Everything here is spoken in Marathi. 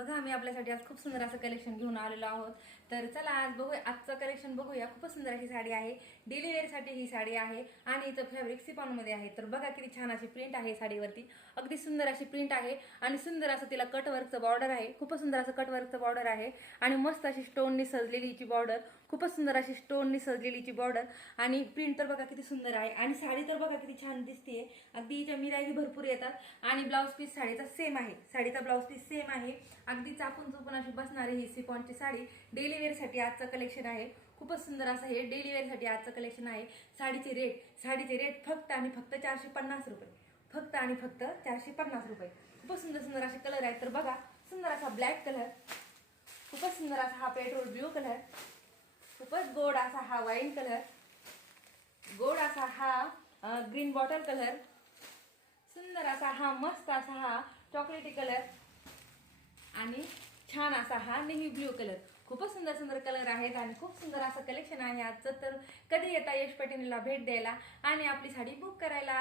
बघा आम्ही आपल्यासाठी आज खूप सुंदर असं कलेक्शन घेऊन आलेलो आहोत. तर चला आज बघूया आजचं कलेक्शन बघूया. खूपच सुंदर अशी साडी आहे. डेली वेअरसाठी ही साडी आहे आणि इथं फॅब्रिक सिपॉनमध्ये आहे. तर बघा किती छान अशी प्रिंट आहे साडीवरती. अगदी सुंदर अशी प्रिंट आहे आणि सुंदर असं तिला कटवर्कचं बॉर्डर आहे. खूपच सुंदर असं कटवर्कचं बॉर्डर आहे. आणि मस्त अशी स्टोननी सजलेली हिची बॉर्डर खूपच सुंदर अशी स्टोननी सजलेली बॉर्डर आणि प्रिंट तर बघा किती सुंदर आहे. आणि साडी तर बघा किती छान दिसते अगदी हिच्या मिराही भरपूर येतात. आणि ब्लाऊज पीस साडीचा सेम आहे. साडीचा ब्लाऊज पीस सेम आहे. अगदी चापून चुपून अशी बसणारी ही सिपॉनची साडी डेली वेअरसाठी आजचं कलेक्शन आहे. खूपच सुंदर असं हे डेली वेअरसाठी आजचं कलेक्शन आहे. साडीचे रेट साडीचे रेट फक्त आणि फक्त चारशे पन्नास रुपये. फक्त आणि फक्त चारशे पन्नास रुपये. खूपच सुंदर सुंदर असे कलर आहेत. तर बघा सुंदर असा ब्लॅक कलर खूपच सुंदर असा हा पेट्रोल ब्ल्यू कलर खूपच गोड असा हा वाईन कलर गोड असा हा ग्रीन बॉटल कलर सुंदर असा हा मस्त असा हा चॉकलेटी कलर आणि छान असा हा नेव्ही ब्ल्यू कलर खूपच सुंदर सुंदर कलर आहेत आणि खूप सुंदर असं कलेक्शन आहे आजचं. तर कधी येता यश पटेलला भेट द्यायला आणि आपली साडी बुक करायला?